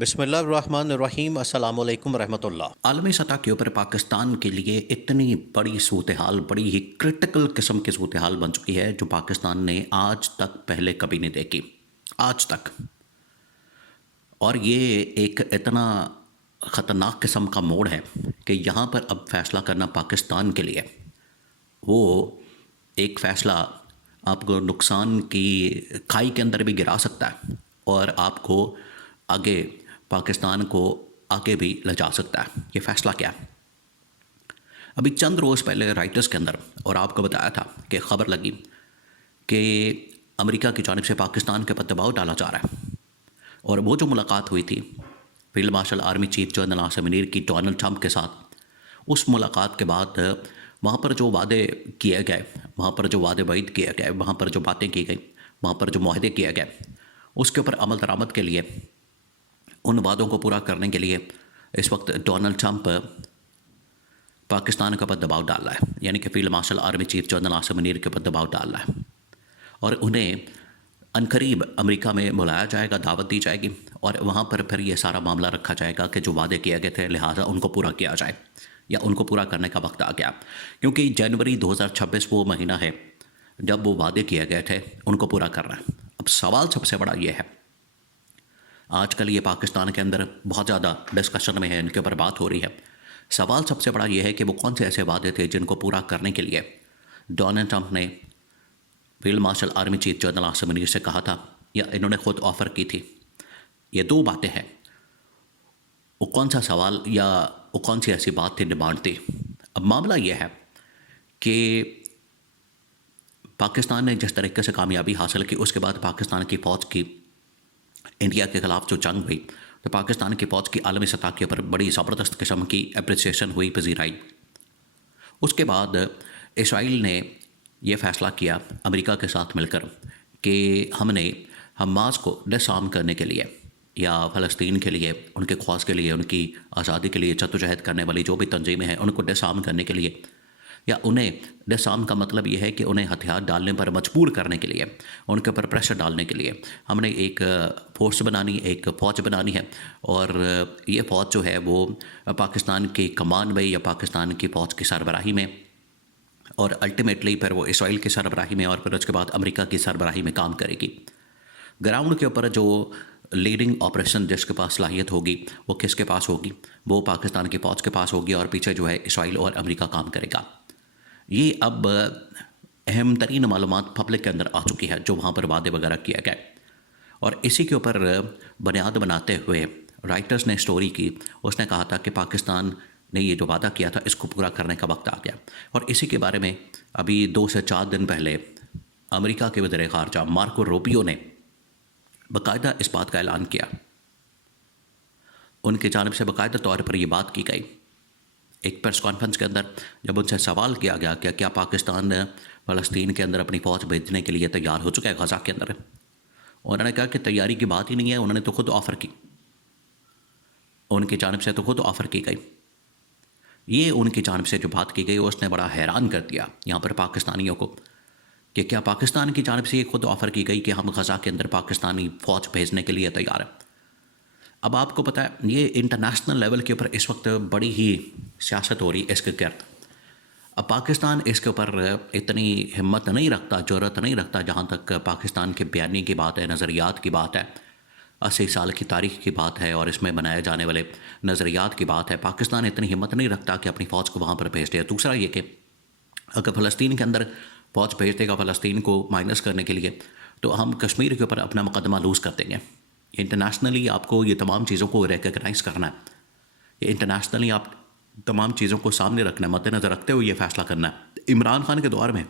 بسم اللہ الرحمن الرحیم، السلام علیکم ورحمۃ اللہ۔ عالمی سطح کے اوپر پاکستان کے لیے اتنی بڑی صورتحال، بڑی ہی کرٹیکل قسم کی صورتحال بن چکی ہے جو پاکستان نے آج تک پہلے کبھی نہیں دیکھی، آج تک۔ اور یہ ایک اتنا خطرناک قسم کا موڑ ہے کہ یہاں پر اب فیصلہ کرنا پاکستان کے لیے وہ ایک فیصلہ آپ کو نقصان کی کھائی کے اندر بھی گرا سکتا ہے اور آپ کو آگے پاکستان کو آگے بھی لے جا سکتا ہے۔ یہ فیصلہ کیا ہے؟ ابھی چند روز پہلے رائٹرز کے اندر اور آپ کو بتایا تھا کہ خبر لگی کہ امریکہ کی جانب سے پاکستان کے پر دباؤ ڈالا جا رہا ہے، اور وہ جو ملاقات ہوئی تھی field marshal army chief general Asim Munir کی ڈونلڈ ٹرمپ کے ساتھ، اس ملاقات کے بعد وہاں پر جو وعدے کیے گئے، وہاں پر جو وعدے وعید کیے گئے، وہاں پر جو باتیں کی گئیں، وہاں پر جو معاہدے کیے گئے، اس کے اوپر عمل درآمد کے لیے، ان وعدوں کو پورا کرنے کے لیے اس وقت ڈونلڈ ٹرمپ پاکستان کے اوپر دباؤ ڈال رہا ہے، یعنی کہ field marshal army chief general Asim Munir کے اوپر دباؤ ڈال رہا ہے، اور انہیں عنقریب امریکہ میں بلایا جائے گا، دعوت دی جائے گی، اور وہاں پر پھر یہ سارا معاملہ رکھا جائے گا کہ جو وعدے کیے گئے تھے لہٰذا ان کو پورا کیا جائے، یا ان کو پورا کرنے کا وقت آ گیا، کیونکہ جنوری 2026 وہ مہینہ ہے جب وہ وعدے کیے گئے تھے ان کو پورا کرنا ہے۔ اب سوال سب سے بڑا یہ ہے، آج کل یہ پاکستان کے اندر بہت زیادہ ڈسکشن میں ہے، ان کے اوپر بات ہو رہی ہے، سوال سب سے بڑا یہ ہے کہ وہ کون سے ایسے وعدے تھے جن کو پورا کرنے کے لیے ڈونلڈ ٹرمپ نے field marshal army chief general Asim Munir سے کہا تھا، یا انہوں نے خود آفر کی تھی۔ یہ دو باتیں ہیں، وہ کون سا سوال یا وہ کون سی ایسی بات تھی، ڈیمانڈ تھی۔ اب معاملہ یہ ہے کہ پاکستان نے جس طریقے سے کامیابی حاصل کی، اس کے بعد پاکستان کی فوج کی انڈیا کے خلاف جو جنگ ہوئی، تو پاکستان کی فوج کی عالمی سطح کے اوپر بڑی زبردست قسم کی اپریسیشن ہوئی، پذیرائی۔ اس کے بعد اسرائیل نے یہ فیصلہ کیا امریکہ کے ساتھ مل کر کہ ہم نے حماس کو ڈس آرم کرنے کے لیے، یا فلسطین کے لیے، ان کے خواص کے لیے، ان کی آزادی کے لیے جدوجہد کرنے والی جو بھی تنظیمیں ہیں ان کو ڈس آرم کرنے کے لیے، یا انہیں ڈس آرم کا مطلب یہ ہے کہ انہیں ہتھیار ڈالنے پر مجبور کرنے کے لیے، ان کے اوپر پریشر ڈالنے کے لیے ہم نے ایک فورس بنانی، ایک فوج بنانی ہے، اور یہ فوج جو ہے وہ پاکستان کی کمان میں یا پاکستان کی فوج کی سربراہی میں، اور الٹیمیٹلی پھر وہ اسرائیل کی سربراہی میں، اور پھر اس کے بعد امریکہ کی سربراہی میں کام کرے گی۔ گراؤنڈ کے اوپر جو لیڈنگ آپریشن جس کے پاس صلاحیت ہوگی وہ کس کے پاس ہوگی؟ وہ پاکستان کی فوج کے پاس ہوگی، اور پیچھے جو ہے اسرائیل اور امریکہ کام کرے گا۔ یہ اب اہم ترین معلومات پبلک کے اندر آ چکی ہے جو وہاں پر وعدے وغیرہ کیا گئے، اور اسی کے اوپر بنیاد بناتے ہوئے رائٹرز نے سٹوری کی۔ اس نے کہا تھا کہ پاکستان نے یہ جو وعدہ کیا تھا اس کو پورا کرنے کا وقت آ گیا، اور اسی کے بارے میں ابھی 2 سے 4 دن پہلے امریکہ کے وزیر خارجہ مارکو روبیو نے باقاعدہ اس بات کا اعلان کیا۔ ان کی جانب سے باقاعدہ طور پر یہ بات کی گئی ایک پریس کانفرنس کے اندر، جب ان سے سوال کیا گیا کہ کیا پاکستان فلسطین کے اندر اپنی فوج بھیجنے کے لیے تیار ہو چکا ہے غزہ کے اندر؟ انہوں نے کہا کہ تیاری کی بات ہی نہیں ہے، انہوں نے تو خود آفر کی، ان کی جانب سے تو خود آفر کی گئی۔ یہ ان کی جانب سے جو بات کی گئی اس نے بڑا حیران کر دیا یہاں پر پاکستانیوں کو، کہ کیا پاکستان کی جانب سے یہ خود آفر کی گئی کہ ہم غزہ کے اندر پاکستانی فوج بھیجنے کے لیے تیار ہیں۔ اب آپ کو پتہ ہے یہ انٹرنیشنل لیول کے اوپر اس وقت بڑی ہی سیاست ہو رہی ہے اس کے گرد۔ اب پاکستان اس کے اوپر اتنی ہمت نہیں رکھتا، جرأت نہیں رکھتا، جہاں تک پاکستان کے بیانی کی بات ہے، نظریات کی بات ہے، 80 سال کی تاریخ کی بات ہے، اور اس میں بنائے جانے والے نظریات کی بات ہے، پاکستان اتنی ہمت نہیں رکھتا کہ اپنی فوج کو وہاں پر بھیج دے۔ دوسرا یہ کہ اگر فلسطین کے اندر فوج بھیج دے گا فلسطین کو مائنس کرنے کے لیے، تو ہم کشمیر کے اوپر اپنا مقدمہ لوز کر دیں گے۔ انٹرنیشنلی آپ کو یہ تمام چیزوں کو ریکگنائز کرنا ہے، یہ انٹرنیشنلی آپ تمام چیزوں کو سامنے رکھنا ہے، مد نظر رکھتے ہوئے یہ فیصلہ کرنا ہے۔ عمران خان کے دور میں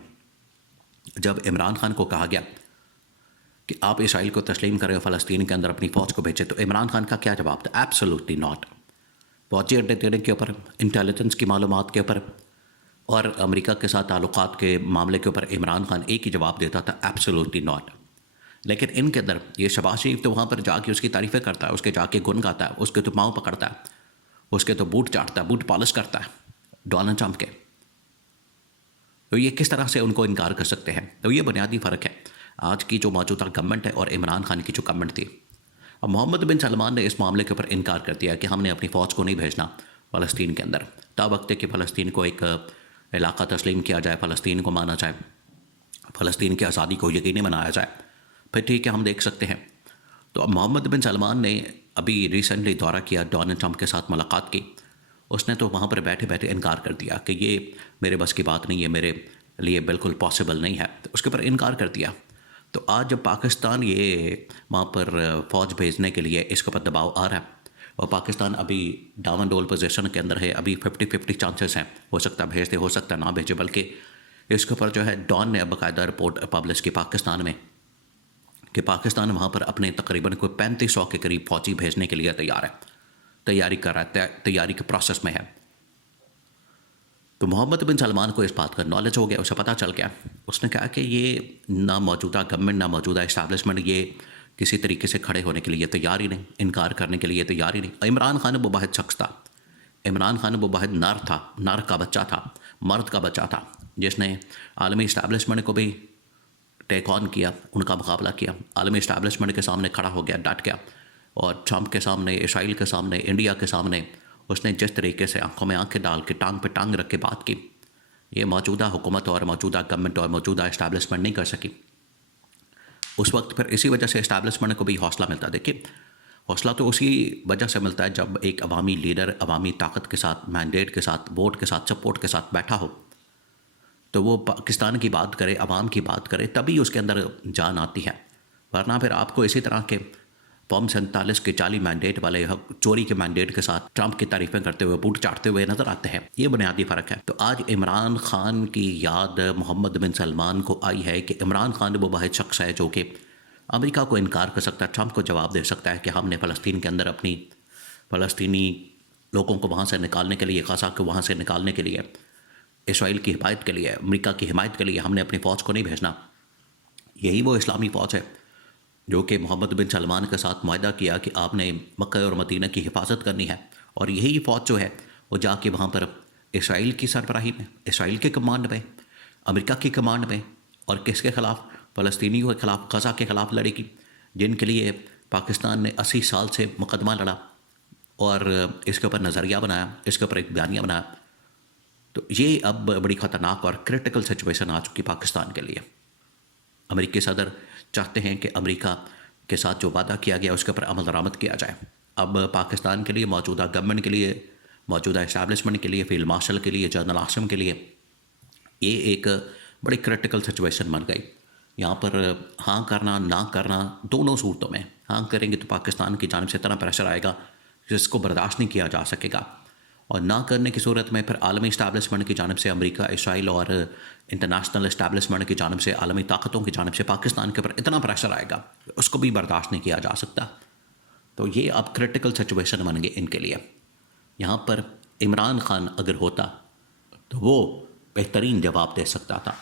جب عمران خان کو کہا گیا کہ آپ اسرائیل کو تسلیم کریں اور فلسطین کے اندر اپنی فوج کو بھیجیں، تو عمران خان کا کیا جواب تھا؟ Absolutely not. فوجی اڈے دینے کے اوپر، انٹیلیجنس کی معلومات کے اوپر، اور امریکہ کے ساتھ تعلقات کے معاملے کے اوپر عمران خان ایک ہی جواب دیتا تھا، ایبسولوٹلی ناٹ۔ لیکن ان کے اندر یہ شہباز شریف تو وہاں پر جا کے اس کی تعریفیں کرتا ہے، اس کے جا کے گن گاتا ہے، اس کے تو پاؤں پکڑتا ہے، اس کے تو بوٹ چاٹتا ہے، بوٹ پالش کرتا ہے ڈونلڈ ٹرمپ کے۔ تو یہ کس طرح سے ان کو انکار کر سکتے ہیں؟ تو یہ بنیادی فرق ہے آج کی جو موجودہ گورنمنٹ ہے اور عمران خان کی جو گورنمنٹ تھی۔ اب محمد بن سلمان نے اس معاملے کے اوپر انکار کر دیا کہ ہم نے اپنی فوج کو نہیں بھیجنا فلسطین کے اندر، تا وقت ہے کہ فلسطین کو ایک علاقہ تسلیم کیا جائے، فلسطین کو مانا جائے، فلسطین کی آزادی کو یقینی بنایا جائے، پھر ٹھیک ہے ہم دیکھ سکتے ہیں۔ تو اب محمد بن سلمان نے ابھی ریسنٹلی دورہ کیا، ڈونلڈ ٹرمپ کے ساتھ ملاقات کی، اس نے تو وہاں پر بیٹھے بیٹھے انکار کر دیا کہ یہ میرے بس کی بات نہیں ہے، میرے لیے بالکل پاسبل نہیں ہے، تو اس کے اوپر انکار کر دیا۔ تو آج جب پاکستان یہ وہاں پر فوج بھیجنے کے لیے اس کے اوپر دباؤ آ رہا ہے، اور پاکستان ابھی ڈاون ڈول پوزیشن کے اندر ہے، ابھی 50-50 چانسز ہیں، ہو سکتا ہے بھیج دے، ہو سکتا ہے نہ بھیجے، بلکہ اس کے اوپر جو ہے ڈان نے باقاعدہ رپورٹ پبلش کی پاکستان میں کہ پاکستان وہاں پر اپنے تقریباً کوئی 3500 کے قریب فوجی بھیجنے کے لیے تیار ہے، تیاری کر رہا ہے، تیاری کے پروسیس میں ہے۔ تو محمد بن سلمان کو اس بات کا نالج ہو گیا، اسے پتہ چل گیا، اس نے کہا کہ یہ نہ موجودہ گورنمنٹ، نہ موجودہ اسٹیبلشمنٹ یہ کسی طریقے سے کھڑے ہونے کے لیے تیار ہی نہیں، انکار کرنے کے لیے تیار ہی نہیں۔ عمران خان وہ واحد شخص تھا، عمران خان وہ واحد نر تھا، نر کا بچہ تھا، مرد کا بچہ تھا، جس نے عالمی اسٹیبلشمنٹ کو بھی ٹیک آن کیا، ان کا مقابلہ کیا، عالمی اسٹیبلشمنٹ کے سامنے کھڑا ہو گیا، ڈٹ گیا، اور ٹرمپ کے سامنے، اسرائیل کے سامنے، انڈیا کے سامنے اس نے جس طریقے سے آنکھوں میں آنکھیں ڈال کے ٹانگ پہ ٹانگ رکھ کے بات کی، یہ موجودہ حکومت اور موجودہ گورنمنٹ اور موجودہ اسٹیبلشمنٹ نہیں کر سکی۔ اس وقت پھر اسی وجہ سے اسٹیبلشمنٹ کو بھی حوصلہ ملتا۔ دیکھیے حوصلہ تو اسی وجہ سے ملتا ہے جب ایک عوامی لیڈر عوامی طاقت کے ساتھ، مینڈیٹ کے ساتھ، ووٹ کے ساتھ، سپورٹ کے ساتھ بیٹھا ہو، تو وہ پاکستان کی بات کرے، عوام کی بات کرے، تبھی اس کے اندر جان آتی ہے، ورنہ پھر آپ کو اسی طرح کے قوم 47 کے 40 مینڈیٹ والے چوری کے مینڈیٹ کے ساتھ ٹرمپ کی تعریفیں کرتے ہوئے، بوٹ چاٹتے ہوئے نظر آتے ہیں۔ یہ بنیادی فرق ہے۔ تو آج عمران خان کی یاد محمد بن سلمان کو آئی ہے کہ عمران خان وہ واحد شخص ہے جو کہ امریکہ کو انکار کر سکتا ہے، ٹرمپ کو جواب دے سکتا ہے کہ ہم نے فلسطین کے اندر اپنی فلسطینی لوگوں کو وہاں سے نکالنے کے لیے، غزہ کو وہاں سے نکالنے کے لیے، اسرائیل کی حمایت کے لیے، امریکہ کی حمایت کے لیے ہم نے اپنی فوج کو نہیں بھیجنا۔ یہی وہ اسلامی فوج ہے جو کہ محمد بن سلمان کے ساتھ معاہدہ کیا کہ آپ نے مکہ اور مدینہ کی حفاظت کرنی ہے، اور یہی فوج جو ہے وہ جا کے وہاں پر اسرائیل کی سربراہی میں، اسرائیل کے کمانڈ میں، امریکہ کی کمانڈ میں، اور کس کے خلاف؟ فلسطینیوں کے خلاف، غزہ کے خلاف لڑے گی، جن کے لیے پاکستان نے 80 سال سے مقدمہ لڑا اور اس کے اوپر نظریہ بنایا، اس کے اوپر ایک بیانیہ بنایا۔ تو یہ اب بڑی خطرناک اور کرٹیکل سچویشن آ چکی پاکستان کے لیے۔ امریکی صدر چاہتے ہیں کہ امریکہ کے ساتھ جو وعدہ کیا گیا اس کے اوپر عمل درآمد کیا جائے۔ اب پاکستان کے لیے، موجودہ گورنمنٹ کے لیے، موجودہ اسٹیبلشمنٹ کے لیے، فیلڈ مارشل کے لیے، جنرل عاصم کے لیے یہ ایک بڑی کرٹیکل سچویشن بن گئی۔ یہاں پر ہاں کرنا، نہ کرنا، دونوں صورتوں میں ہاں کریں گے تو پاکستان کی جانب سے اتنا پریشر آئے گا جس کو برداشت نہیں کیا جا سکے گا، اور نہ کرنے کی صورت میں پھر عالمی اسٹیبلشمنٹ کی جانب سے، امریکہ، اسرائیل اور انٹرنیشنل اسٹیبلشمنٹ کی جانب سے، عالمی طاقتوں کی جانب سے پاکستان کے اوپر اتنا پریشر آئے گا اس کو بھی برداشت نہیں کیا جا سکتا۔ تو یہ اب کرٹیکل سچویشن بن گئی ان کے لیے۔ یہاں پر عمران خان اگر ہوتا تو وہ بہترین جواب دے سکتا تھا۔